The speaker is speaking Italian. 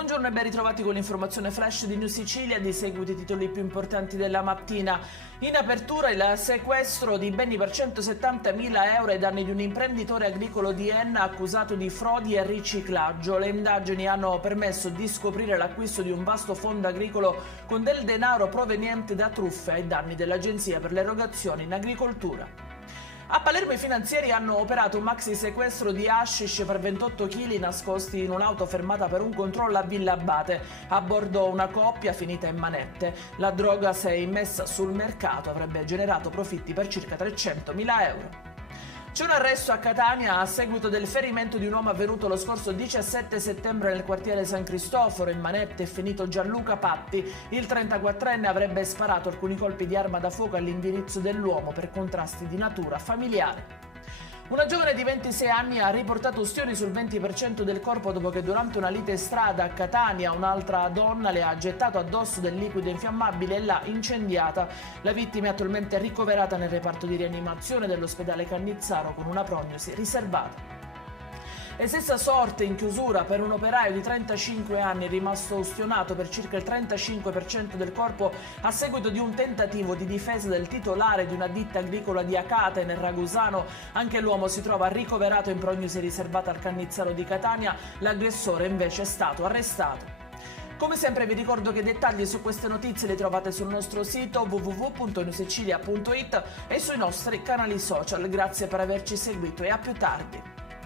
Buongiorno e ben ritrovati con l'informazione flash di New Sicilia. Di seguito i titoli più importanti della mattina. In apertura il sequestro di beni per 170.000 euro ai danni di un imprenditore agricolo di Enna accusato di frodi e riciclaggio. Le indagini hanno permesso di scoprire l'acquisto di un vasto fondo agricolo con del denaro proveniente da truffe ai danni dell'Agenzia per le erogazioni in agricoltura. A Palermo i finanzieri hanno operato un maxi sequestro di hashish per 28 kg nascosti in un'auto fermata per un controllo a Villa Abate. A bordo una coppia finita in manette. La droga, se immessa sul mercato, avrebbe generato profitti per circa 300.000 euro. C'è un arresto a Catania a seguito del ferimento di un uomo avvenuto lo scorso 17 settembre nel quartiere San Cristoforo. In manette è finito Gianluca Patti. Il 34enne avrebbe sparato alcuni colpi di arma da fuoco all'indirizzo dell'uomo per contrasti di natura familiare. Una giovane di 26 anni ha riportato ustioni sul 20% del corpo dopo che durante una lite strada a Catania un'altra donna le ha gettato addosso del liquido infiammabile e l'ha incendiata. La vittima è attualmente ricoverata nel reparto di rianimazione dell'ospedale Cannizzaro con una prognosi riservata. E stessa sorte in chiusura per un operaio di 35 anni rimasto ustionato per circa il 35% del corpo a seguito di un tentativo di difesa del titolare di una ditta agricola di Acate nel Ragusano. Anche l'uomo si trova ricoverato in prognosi riservata al Cannizzaro di Catania. L'aggressore invece è stato arrestato. Come sempre vi ricordo che i dettagli su queste notizie li trovate sul nostro sito www.newsicilia.it e sui nostri canali social. Grazie per averci seguito e a più tardi.